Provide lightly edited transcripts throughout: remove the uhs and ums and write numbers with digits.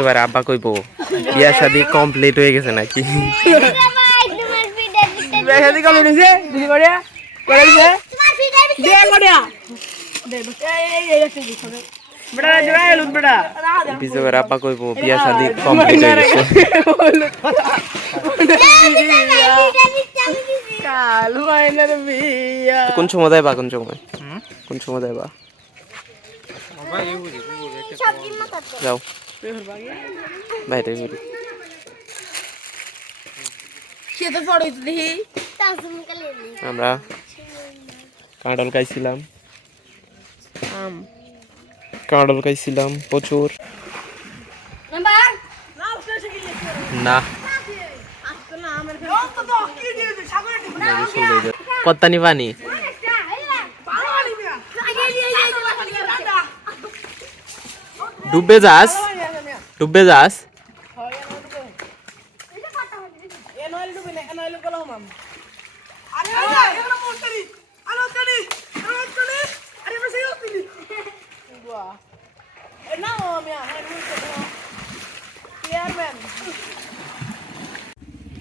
এবার আব্বা কইবো বিয়া শাদি কমপ্লিট হয়ে গেছে নাকি? বিয়া শাদি কমপ্লিট হইছে দিদি করিয়া করে দিছে বিয়া করিয়া দে বড়া জোড়া লুট বড়া বিজয়ের আব্বা কইবো বিয়া শাদি কমপ্লিট হয়ে গেছে। কাল মাইনার বিয়া কোন সময় দেবা কোন সময় দেবা যাও বাইরে বেরি সে তো পড়ে দেখি আমরা কাঁঠাল খাইছিলাম প্রচুর না কত্তানি পানি ডুববে যাস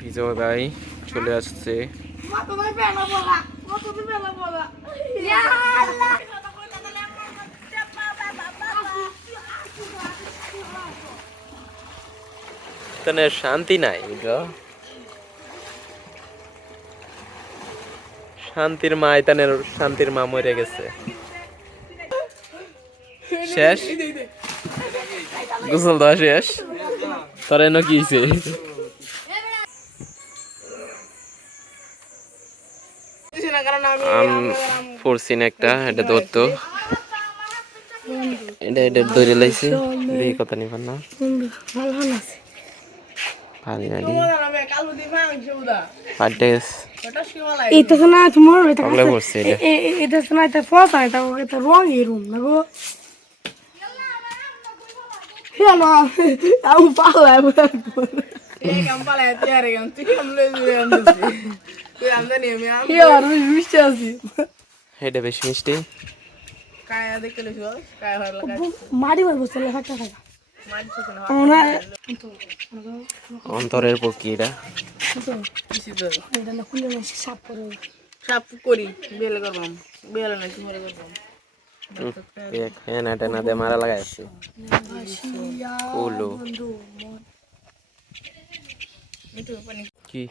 বিজয় ভাই চলে আসছে। তনে শান্তি নাই বুঝলো, শান্তির মা তানের শান্তির মা মরে গেছে। শেষ গোসল দেওয়া শেষ, তোর এনে কি হয়েছে? পড়ছি না একটা, এটা ধরতো, এটা ধরে লাইছে এই কথা নিবা না এটা তো না তোমার এই এটা তো না, এটা ফটো, এটা রং এরুম না গো। Hello, I'm Paula. I'm Paula. I'm এটা বেশি মিষ্টি অন্তরের প্রক্রিয়া সাপ করি বেল করবাম বেল নাকি মরে করবাম টেনা দিয়ে মারা লাগাই আছে কি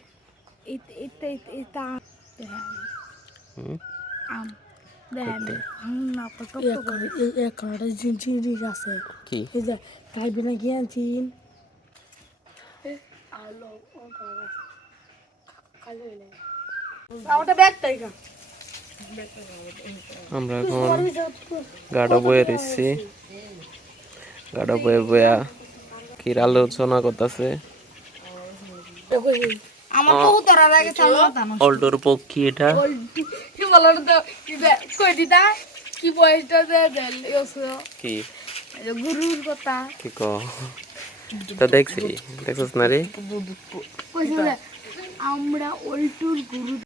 আমরা এখন গাড়ো বয়ে রয়েছি, গাড়ো বয়ে বয়া কি আলোচনা করতেছে অল্টোর পক্ষী। এটা কি বয়সটা কি গুরুর কথা কি ক তা দেখছিস না রে? আমরা অল্টুর গুরু